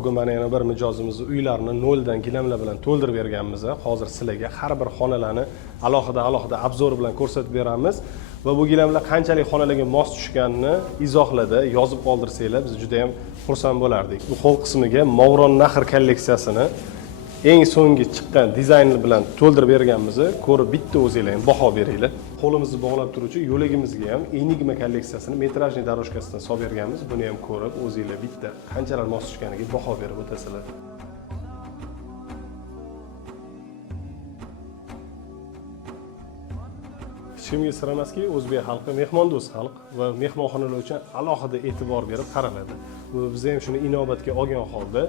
bugun mana yana bir mijozimizni uylarini noldan gilamlar bilan to'ldirib berganmiz. Hozir sizlarga har bir xonalarni alohida obzor bilan ko'rsatib beramiz va bu gilamlar qanchalik xonalarga mos tushganini izohladi, yozib qoldirsanglar biz juda ham xursand bo'lardik. Bu qo'l qismiga Mavron Nahr kolleksiyasini eng so'nggi chiqqan dizayn bilan to'ldirib berganmiz. Ko'rib bitta o'zinglar ham baho beringlar. Qo'limizni bog'lab turuvchi yo'lagimizga ham Enigma kolleksiyasini metrajniy doroshkasidan solib berganmiz. Buni ham ko'rib o'zinglar bitta qanchalar mos tushganiga baho berib o'tasizlar. Kimga sir emaski, o'zbek xalqi mehmondo'st xalq va mehmonxonalar uchun alohida e'tibor berib qaraladi. Biz ham shuni inobatga olgan holda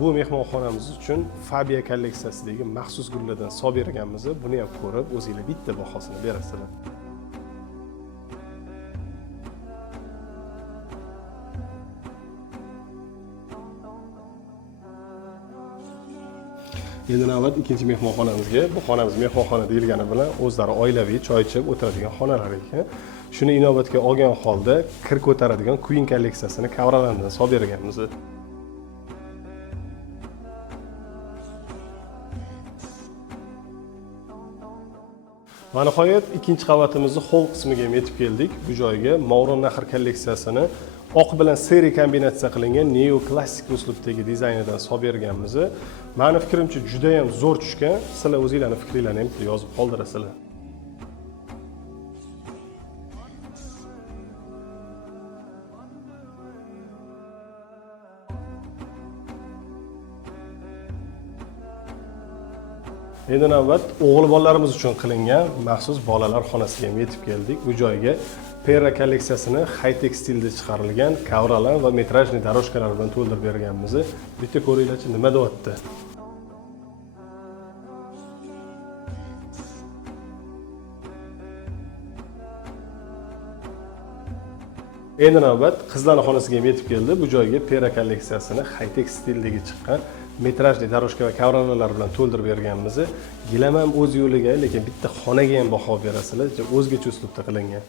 bu mehmonxonamiz uchun Fabia kolleksiyasidagi maxsus gullardan solib berganmiz. Buni ham ko'rib o'zinglar bitta bahosini berasizlar. Endi navbat ikkinchi mehmonxonamizga. Bu xonamiz mehmonxona deyilgani bilan o'zlari oilaviy choy ichib o'tiradigan xonalar ekan. Shuni inobatga olgan holda kir ko'taradigan Queen kolleksiyasini kavralardan solib berganmiz. Va nihoyat ikkinchi qavatimizni hol qismiga yetib keldik. Bu joyga Mavron Nahr kolleksiyasini oq bilan seri kombinatsiya qilingan neoklassik uslubdagi dizaynidan solib berganmiz. Meni fikrimcha juda ham zo'r tushgan. Sizlar o'zingizlarning fikringizni ham yozib qoldirasizlar. Endi navbat o'g'il bolalarimiz uchun qilingan maxsus bolalar xonasiga yetib keldik. Bu joyga Perra kolleksiyasini high-tech stilda chiqarilgan kavralar va metrajniy doroshkalar bilan to'ldirib berganmiz. Bitta ko'ringlarchi nima deyapti. Endi navbat qizlarning xonasiga yetib keldi. Bu joyga Perra kolleksiyasini high-tech stildagi chiqqan metrajli daroshka va kavralar bilan to'ldirib berganmiz. Gilam ham o'z yo'liga, lekin bitta xonaga ham baho berasizlar. O'zgacha uslubda qilingan.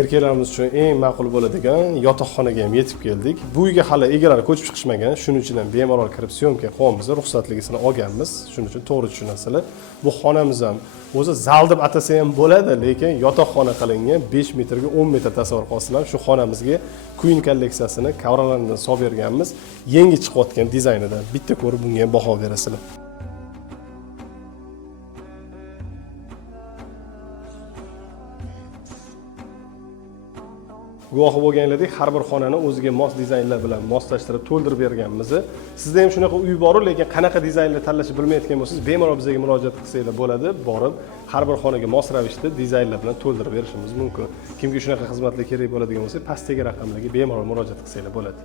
Erkaklarimiz uchun eng ma'qul bo'ladigan yotoqxonaga ham yetib keldik. Bu uyga hali egalari ko'chib chiqishmagan. Shuning uchun ham bemalol kirib syomka qilyapmiz, ruxsatligisini olganmiz. Shuning uchun to'g'ri tushunasizlar. Bu xonamiz ham o'zi zal deb atasa ham bo'ladi, lekin yotoqxona qilingan 5 metrga 10 metr tasavvur qilsizlar. Shu xonamizga Queen kolleksiyasini kavralardan solib berganmiz. Yangi chiqayotgan dizaynidan bitta ko'rib bunga ham baho berasizlar. Guvohi bo'lganlaridek, har bir xonani o'ziga mos dizaynlar bilan moslashtirib to'ldirib berganmiz. Sizda ham shunaqa uy bor, lekin qanaqa dizaynlar tanlashni bilmayotgan bo'lsangiz, bemalol bizga murojaat qilsanglar bo'ladi. Borib, har bir xonaga mos ravishda dizaynlar bilan to'ldirib berishimiz mumkin. Kimga shunaqa xizmatlar kerak bo'ladigan bo'lsa, pastdagi raqamlarga bemalol murojaat qilsanglar bo'ladi.